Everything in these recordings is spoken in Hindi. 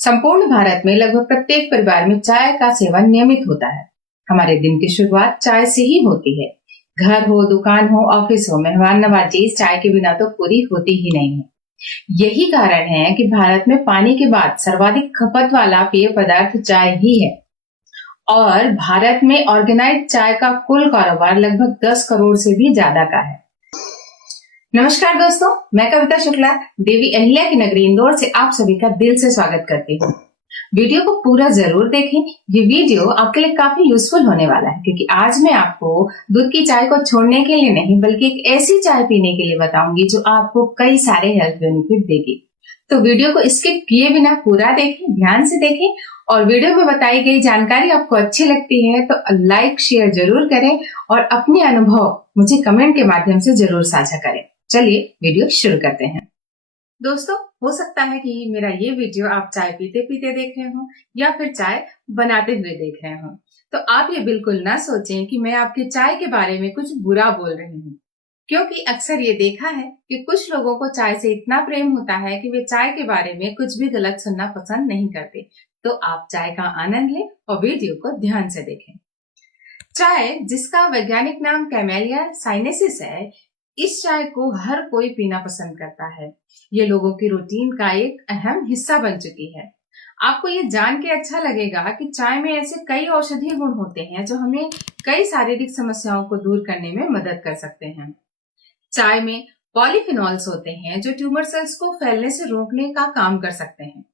संपूर्ण भारत में लगभग प्रत्येक परिवार में चाय का सेवन नियमित होता है। हमारे दिन की शुरुआत चाय से ही होती है। घर हो, दुकान हो, ऑफिस हो, मेहमान नवाजी चाय के बिना तो पूरी होती ही नहीं है। यही कारण है कि भारत में पानी के बाद सर्वाधिक खपत वाला पेय पदार्थ चाय ही है। और भारत में ऑर्गेनाइज्ड चाय का कुल कारोबार लगभग 10 करोड़ से भी ज्यादा का है। नमस्कार दोस्तों, मैं कविता शुक्ला देवी अहिल्या की नगरी इंदौर से आप सभी का दिल से स्वागत करती हूँ। वीडियो को पूरा जरूर देखें। ये वीडियो आपके लिए काफी यूजफुल होने वाला है, क्योंकि आज मैं आपको दूध की चाय को छोड़ने के लिए नहीं बल्कि एक ऐसी चाय पीने के लिए बताऊंगी जो आपको कई सारे हेल्थ बेनिफिट देगी। तो वीडियो को स्किप किए बिना पूरा देखें, ध्यान से देखें। और वीडियो में बताई गई जानकारी आपको अच्छी लगती है तो लाइक शेयर जरूर करें और अपने अनुभव मुझे कमेंट के माध्यम से जरूर साझा करें। चलिए वीडियो शुरू करते हैं। दोस्तों, हो सकता है कि मेरा ये वीडियो आप चाय पीते पीते देख रहे हो या फिर चाय बनाते हुए देख रहे हो, तो आप ये बिल्कुल ना सोचें कि मैं आपके चाय के बारे में कुछ बुरा बोल रही हूँ, क्योंकि अक्सर ये देखा है कि कुछ लोगों को चाय से इतना प्रेम होता है कि वे चाय के बारे में कुछ भी गलत सुनना पसंद नहीं करते। तो आप चाय का आनंद लें और वीडियो को ध्यान से देखें। चाय, जिसका वैज्ञानिक नाम कैमेलिया साइनेसिस है, इस चाय को हर कोई पीना पसंद करता है। ये लोगों की रूटीन का एक अहम हिस्सा बन चुकी है। आपको ये जान के अच्छा लगेगा कि चाय में ऐसे कई औषधीय गुण होते हैं जो हमें कई शारीरिक समस्याओं को दूर करने में मदद कर सकते हैं। चाय में पॉलीफिनॉल्स होते हैं जो ट्यूमर सेल्स को फैलने से रोकने का काम कर सकते हैं।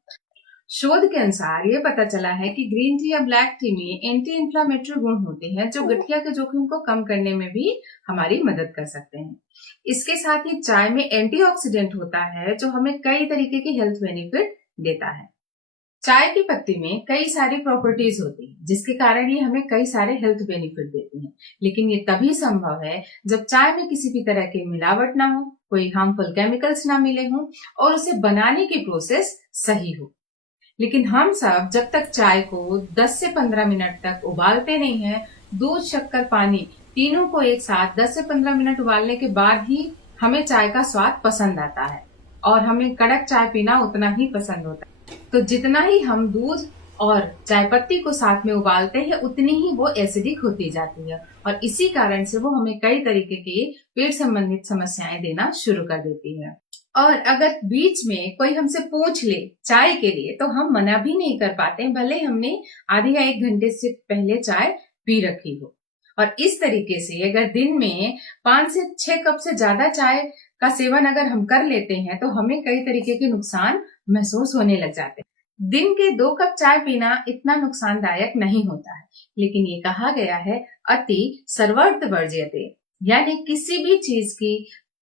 शोध के अनुसार ये पता चला है कि ग्रीन टी या ब्लैक टी में एंटी इंफ्लेमेटरी गुण होते हैं जो गठिया के जोखिम को कम करने में भी हमारी मदद कर सकते हैं। इसके साथ ही चाय में एंटीऑक्सीडेंट होता है जो हमें कई तरीके के हेल्थ बेनिफिट देता है। चाय की पत्ती में कई सारी प्रॉपर्टीज होती है जिसके कारण ये हमें कई सारे हेल्थ बेनिफिट देती है। लेकिन ये तभी संभव है जब चाय में किसी भी तरह की मिलावट ना हो, कोई हार्मफुल केमिकल्स ना मिले हों और उसे बनाने की प्रोसेस सही हो। लेकिन हम सब जब तक चाय को 10 से 15 मिनट तक उबालते नहीं हैं, दूध, शक्कर, पानी तीनों को एक साथ 10 से 15 मिनट उबालने के बाद ही हमें चाय का स्वाद पसंद आता है और हमें कड़क चाय पीना उतना ही पसंद होता है। तो जितना ही हम दूध और चाय पत्ती को साथ में उबालते हैं उतनी ही वो एसिडिक होती जाती है और इसी कारण से वो हमें कई तरीके के पेट संबंधित समस्याएं देना शुरू कर देती है। और अगर बीच में कोई हमसे पूछ ले चाय के लिए तो हम मना भी नहीं कर पाते, भले हमने आधे या 1 घंटे से पहले चाय पी रखी हो। और इस तरीके से अगर दिन में 5 से 6 कप से ज्यादा चाय का सेवन अगर हम कर लेते हैं तो हमें कई तरीके के नुकसान महसूस होने लग जाते हैं। दिन के 2 कप चाय पीना इतना नुकसानदायक नहीं होता है, लेकिन ये कहा गया है अति सर्वत्र वर्ज्यते, यानी किसी भी चीज की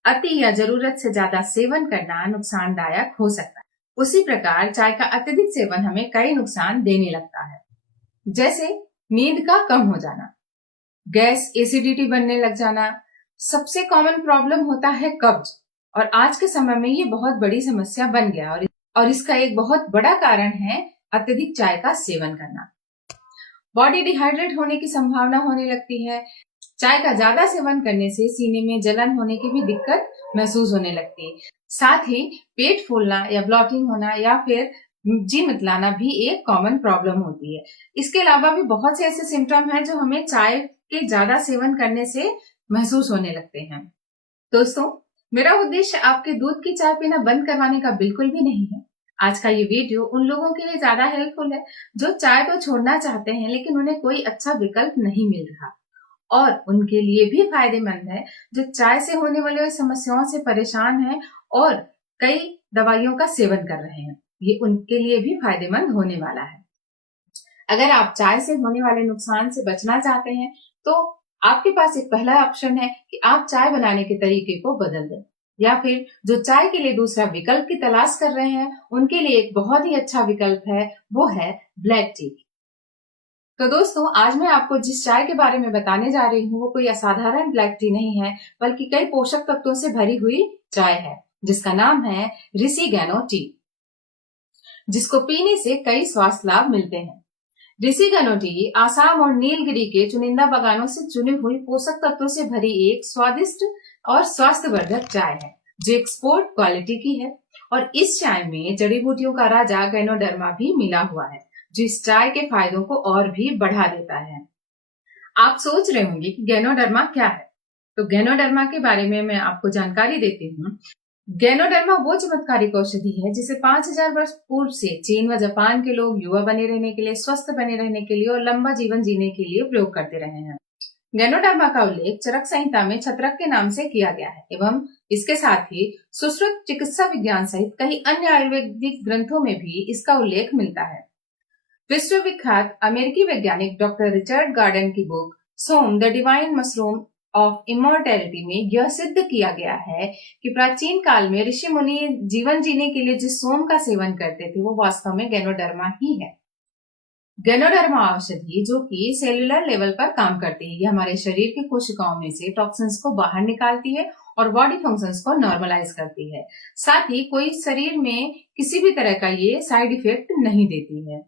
अति या जरूरत से ज्यादा सेवन करना नुकसानदायक हो सकता है। उसी प्रकार चाय का अत्यधिक सेवन हमें कई नुकसान देने लगता है, जैसे नींद का कम हो जाना, गैस एसिडिटी बनने लग जाना, सबसे कॉमन प्रॉब्लम होता है कब्ज, और आज के समय में ये बहुत बड़ी समस्या बन गया और इसका एक बहुत बड़ा कारण है अत्यधिक चाय का सेवन करना। बॉडी डिहाइड्रेट होने की संभावना होने लगती है। चाय का ज्यादा सेवन करने से सीने में जलन होने की भी दिक्कत महसूस होने लगती है। साथ ही पेट फूलना या ब्लॉटिंग होना या फिर जी मितलाना भी एक कॉमन प्रॉब्लम होती है। इसके अलावा भी बहुत से ऐसे सिम्टम हैं जो हमें चाय के ज्यादा सेवन करने से महसूस होने लगते हैं। दोस्तों, मेरा उद्देश्य आपके दूध की चाय पीना बंद करवाने का बिल्कुल भी नहीं है। आज का ये वीडियो उन लोगों के लिए ज्यादा हेल्पफुल है जो चाय को छोड़ना चाहते हैं लेकिन उन्हें कोई अच्छा विकल्प नहीं मिल रहा, और उनके लिए भी फायदेमंद है जो चाय से होने वाली समस्याओं से परेशान हैं और कई दवाइयों का सेवन कर रहे हैं। ये उनके लिए भी फायदेमंद होने वाला है। अगर आप चाय से होने वाले नुकसान से बचना चाहते हैं तो आपके पास एक पहला ऑप्शन है कि आप चाय बनाने के तरीके को बदल दें, या फिर जो चाय के लिए दूसरा विकल्प की तलाश कर रहे हैं उनके लिए एक बहुत ही अच्छा विकल्प है, वो है ब्लैक टी। तो दोस्तों, आज मैं आपको जिस चाय के बारे में बताने जा रही हूँ वो कोई असाधारण ब्लैक टी नहीं है, बल्कि कई पोषक तत्वों से भरी हुई चाय है जिसका नाम है रिसीगैनो टी, जिसको पीने से कई स्वास्थ्य लाभ मिलते हैं। रिसीगैनो टी आसाम और नीलगिरी के चुनिंदा बागानों से चुनी हुई पोषक तत्वों से भरी एक स्वादिष्ट और स्वास्थ्यवर्धक चाय है जो एक्सपोर्ट क्वालिटी की है। और इस चाय में जड़ी बूटियों का राजा गैनोडर्मा भी मिला हुआ है, जो इस चाय के फायदों को और भी बढ़ा देता है। आप सोच रहे होंगे कि गैनोडर्मा क्या है, तो गैनोडर्मा के बारे में मैं आपको जानकारी देती हूँ। गैनोडर्मा वो चमत्कारिक औषधि है जिसे 5000 वर्ष पूर्व से चीन व जापान के लोग युवा बने रहने के लिए, स्वस्थ बने रहने के लिए और लंबा जीवन जीने के लिए प्रयोग करते रहे हैं। गैनोडर्मा का उल्लेख चरक संहिता में छत्रक के नाम से किया गया है एवं इसके साथ ही सुश्रुत चिकित्सा विज्ञान सहित कई अन्य आयुर्वेदिक ग्रंथों में भी इसका उल्लेख मिलता है। विश्वविख्यात अमेरिकी वैज्ञानिक डॉक्टर रिचर्ड गार्डन की book Soma the divine mushroom of immortality में यह सिद्ध किया गया है कि प्राचीन काल में ऋषि मुनि जीवन जीने के लिए जिस सोम का सेवन करते थे वो वास्तव में गैनोडर्मा ही है। गैनोडर्मा औषधि जो कि सेलुलर लेवल पर काम करती है, यह हमारे शरीर के कोशिकाओं में से टॉक्सिन्स को बाहर निकालती है और बॉडी फंक्शंस को नॉर्मलाइज करती है। साथ ही कोई शरीर में किसी भी तरह का ये साइड इफेक्ट नहीं देती है।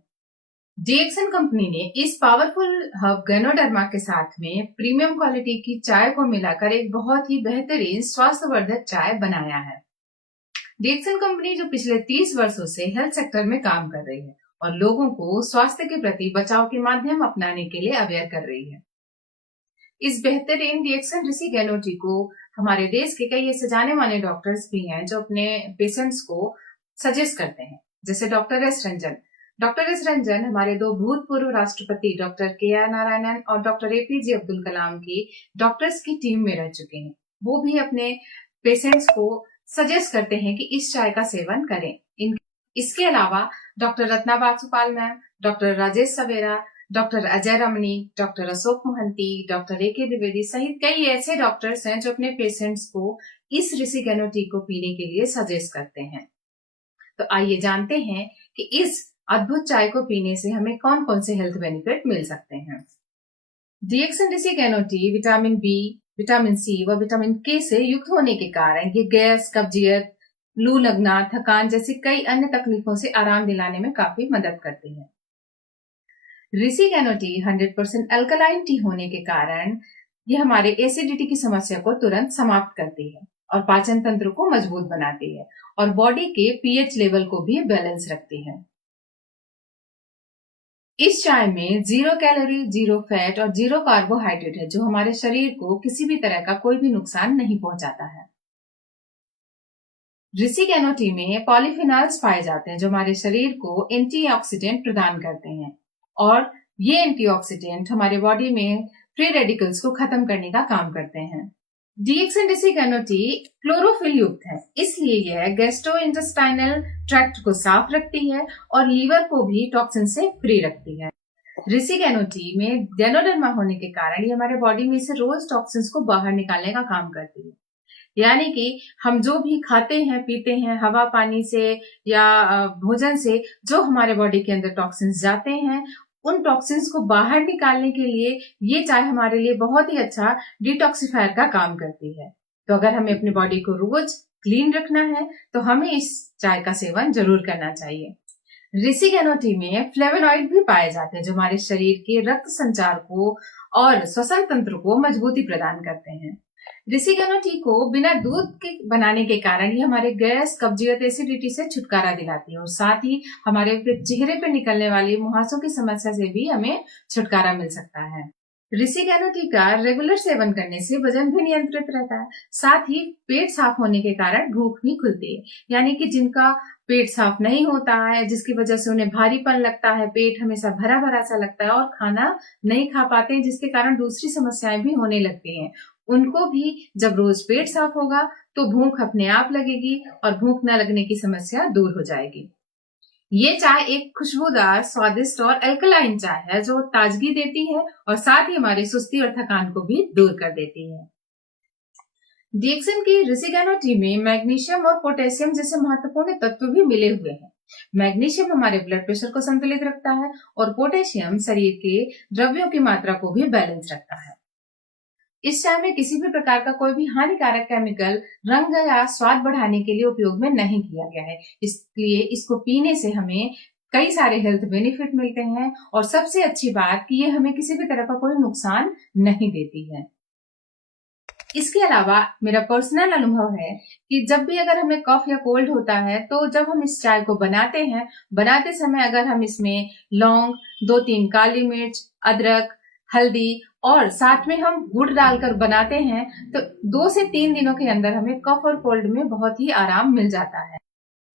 डीएक्सन कंपनी ने इस पावरफुल हर्ब गैनोडर्मा के साथ में प्रीमियम क्वालिटी की चाय को मिलाकर एक बहुत ही बेहतरीन स्वास्थ्यवर्धक चाय बनाया है। डीएक्सन कंपनी जो पिछले 30 वर्षों से हेल्थ सेक्टर में काम कर रही है और लोगों को स्वास्थ्य के प्रति बचाव के माध्यम अपनाने के लिए अवेयर कर रही है। इस बेहतरीन डीएक्सन ऋषि गैनो टी को हमारे देश के कई ऐसे जाने माने डॉक्टर्स भी हैं जो अपने पेशेंट्स को सजेस्ट करते हैं, जैसे doctor S Ranjan. Doctor S Ranjan हमारे दो भूतपूर्व राष्ट्रपति डॉक्टर के आर नारायणन और डॉक्टर एपीजे अब्दुल कलाम की डॉक्टर्स की टीम में रह चुके हैं। वो भी अपने पेशेंट्स को सजेस्ट करते हैं कि इस चाय का सेवन करें। इसके अलावा doctor Ratna Basupal ma'am, doctor Rajesh Savera, doctor Ajay Ramani, doctor Ashok Mohanty, doctor A K. Dwivedi सहित कई ऐसे डॉक्टर्स हैं जो अपने पेशेंट्स को इस ऋषि गैनो टी को पीने के लिए सजेस्ट करते हैं। तो आइए जानते हैं कि इस अद्भुत चाय को पीने से हमें कौन कौन से हेल्थ बेनिफिट मिल सकते हैं। डीएक्सन ऋषि गैनो टी विटामिन बी, विटामिन सी व विटामिन के से युक्त होने के कारण ये गैस, कब्जियत, लू लगना, थकान जैसी कई अन्य तकलीफों से आराम दिलाने में काफी मदद करती है। ऋषि गैनो टी 100% अल्कलाइन टी होने के कारण ये हमारे एसिडिटी की समस्या को तुरंत समाप्त करती है और पाचन तंत्र को मजबूत बनाती है और बॉडी के पीएच लेवल को भी बैलेंस रखती है। इस चाय में 0 कैलोरी, 0 फैट और 0 कार्बोहाइड्रेट है जो हमारे शरीर को किसी भी तरह का कोई भी नुकसान नहीं पहुंचाता है। ऋषि गैनो टी में पॉलीफिनॉल्स पाए जाते हैं जो हमारे शरीर को एंटीऑक्सीडेंट प्रदान करते हैं और ये एंटीऑक्सीडेंट हमारे बॉडी में फ्री रेडिकल्स को खत्म करने का काम करते हैं। डीएक्सन ऋषि गैनो टी क्लोरोफिल युक्त है, इसलिए यह गैस्ट्रोइंटेस्टाइनल ट्रैक्ट को साफ रखती है और लीवर को भी टॉक्सिन से फ्री रखती है। ऋषि गैनो टी में गैनोडर्मा होने के कारण ये हमारे बॉडी में से रोज टॉक्सिन्स को बाहर निकालने का काम करती है। यानी कि हम जो भी खाते हैं, पीते हैं, हवा पानी से या भोजन से जो हमारे बॉडी के अंदर टॉक्सिन्स जाते हैं, उन टॉक्सिन्स को बाहर निकालने के लिए ये चाय हमारे लिए बहुत ही अच्छा डिटॉक्सिफायर का काम करती है। तो अगर हमें अपनी बॉडी को रोज क्लीन रखना है तो हमें इस चाय का सेवन जरूर करना चाहिए। ऋषि गैनो टी में फ्लेवोनॉइड भी पाए जाते हैं जो हमारे शरीर के रक्त संचार को और श्वसन तंत्र को मजबूती प्रदान करते हैं। ऋषि गैनो टी को बिना दूध के बनाने के कारण ये हमारे गैस, कब्जियत, एसिडिटी से छुटकारा दिलाती है और साथ ही हमारे चेहरे पर निकलने वाली मुहासों की समस्या से भी हमें छुटकारा मिल सकता है। ऋषि गैनो टी का रेगुलर सेवन करने से वजन भी नियंत्रित रहता है, साथ ही पेट साफ होने के कारण भूख भी खुलती है। यानी कि जिनका पेट साफ नहीं होता है, जिसकी वजह से उन्हें भारीपन लगता है, पेट हमेशा भरा भरा सा लगता है और खाना नहीं खा पाते हैं, जिसके कारण दूसरी समस्याएं भी होने लगती हैं, उनको भी जब रोज पेट साफ होगा तो भूख अपने आप लगेगी और भूख न लगने की समस्या दूर हो जाएगी। ये चाय एक खुशबूदार, स्वादिष्ट और अल्कलाइन चाय है जो ताजगी देती है और साथ ही हमारी सुस्ती और थकान को भी दूर कर देती है। डीएक्सन की ऋषि गैनो टी में मैग्नीशियम और पोटेशियम जैसे महत्वपूर्ण तत्व भी मिले हुए हैं। मैग्नीशियम हमारे ब्लड प्रेशर को संतुलित रखता है और पोटेशियम शरीर के द्रव्यों की मात्रा को भी बैलेंस रखता है। इस चाय में किसी भी प्रकार का कोई भी हानिकारक केमिकल रंग या स्वाद बढ़ाने के लिए उपयोग में नहीं किया गया है, इसलिए इसको पीने से हमें कई सारे हेल्थ बेनिफिट मिलते हैं और सबसे अच्छी बात कि ये हमें किसी भी तरह का कोई नुकसान नहीं देती है। इसके अलावा मेरा पर्सनल अनुभव है कि जब भी अगर हमें कफ या कोल्ड होता है तो जब हम इस चाय को बनाते हैं, बनाते समय अगर हम इसमें लौंग, 2-3 काली मिर्च, अदरक, हल्दी और साथ में हम गुड़ डालकर बनाते हैं तो 2 से 3 दिनों के अंदर हमें कफ और कोल्ड में बहुत ही आराम मिल जाता है।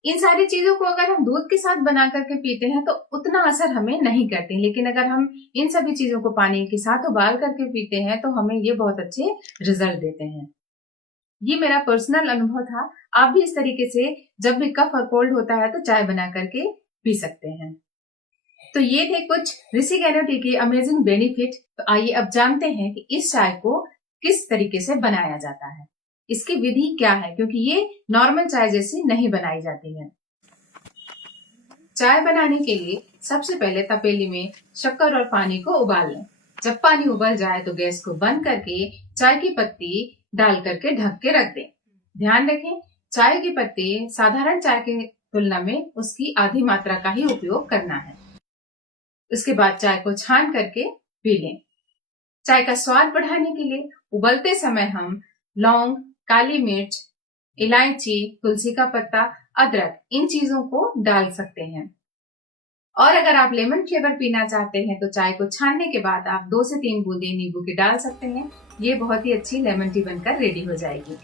इन सारी चीजों को अगर हम दूध के साथ बना करके पीते हैं तो उतना असर हमें नहीं करती, लेकिन अगर हम इन सभी चीजों को पानी के साथ उबाल करके पीते हैं तो हमें ये बहुत अच्छे रिजल्ट देते हैं। ये मेरा पर्सनल अनुभव था। आप भी इस तरीके से जब भी कफ और कोल्ड होता है तो चाय बना करके पी सकते हैं। तो ये थे कुछ ऋषि गैनो टी के अमेजिंग बेनिफिट। तो आइए अब जानते हैं कि इस चाय को किस तरीके से बनाया जाता है, इसकी विधि क्या है, क्योंकि ये नॉर्मल चाय जैसी नहीं बनाई जाती है। चाय बनाने के लिए सबसे पहले तपेली में शक्कर और पानी को उबाल लें। जब पानी उबल जाए तो गैस को बंद करके चाय की पत्ती डाल करके ढक के रख दें। ध्यान रखें, चाय की पत्ती साधारण चाय की तुलना में उसकी आधी मात्रा का ही उपयोग करना है। उसके बाद चाय को छान करके पी लें। चाय का स्वाद बढ़ाने के लिए उबलते समय हम लौंग, काली मिर्च, इलायची, तुलसी का पत्ता, अदरक, इन चीजों को डाल सकते हैं। और अगर आप लेमन फ्लेवर पीना चाहते हैं तो चाय को छानने के बाद आप 2 से 3 बूंदे नींबू की डाल सकते हैं। ये बहुत ही अच्छी लेमन टी बनकर रेडी हो जाएगी।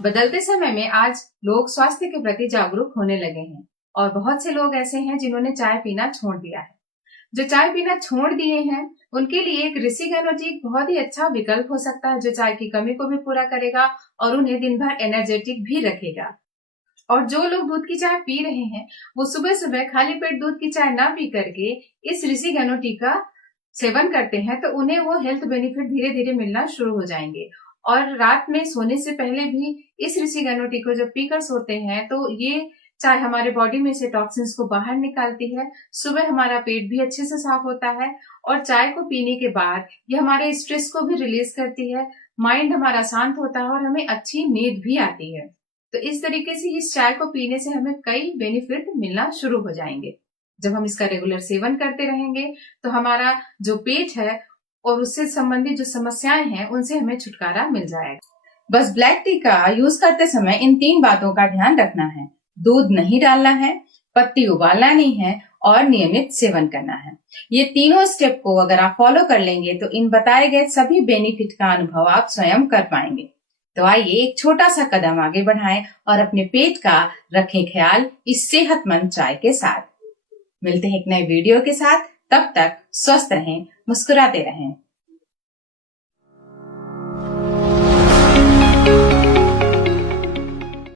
बदलते समय में आज लोग स्वास्थ्य के प्रति जागरूक होने लगे हैं और बहुत से लोग ऐसे हैं जिन्होंने चाय पीना छोड़ दिया है। जो चाय पीना छोड़ दिए हैं उनके लिए एक ऋषि गैनो टी बहुत ही अच्छा विकल्प हो सकता है, जो चाय की कमी को भी पूरा करेगा और उन्हें दिन भर एनर्जेटिक भी रखेगा। और जो लोग दूध की चाय पी रहे हैं वो सुबह सुबह खाली पेट दूध की चाय ना पी करके इस ऋषि गैनो टी का सेवन करते हैं तो उन्हें वो हेल्थ बेनिफिट धीरे धीरे मिलना शुरू हो जाएंगे। और रात में सोने से पहले भी इस ऋषि गैनो टी को जब पीकर सोते हैं तो ये चाय हमारे बॉडी में से टॉक्सिन्स को बाहर निकालती है। सुबह हमारा पेट भी अच्छे से साफ होता है और चाय को पीने के बाद ये हमारे स्ट्रेस को भी रिलीज करती है, माइंड हमारा शांत होता है और हमें अच्छी नींद भी आती है। तो इस तरीके से इस चाय को पीने से हमें कई बेनिफिट मिलना शुरू हो जाएंगे। जब हम इसका रेगुलर सेवन करते रहेंगे तो हमारा जो पेट है और उससे संबंधित जो समस्याएं हैं उनसे हमें छुटकारा मिल जाएगा। बस ब्लैक टी का यूज करते समय इन 3 बातों का ध्यान रखना है। दूध नहीं डालना है, पत्ती उबालना नहीं है और नियमित सेवन करना है। ये तीनों स्टेप को अगर आप फॉलो कर लेंगे तो इन बताए गए सभी बेनिफिट का अनुभव आप स्वयं कर पाएंगे। तो आइए एक छोटा सा कदम आगे बढ़ाएं और अपने पेट का रखें ख्याल इस सेहतमंद चाय के साथ। मिलते हैं एक नए वीडियो के साथ, तब तक स्वस्थ रहें, मुस्कुराते रहें।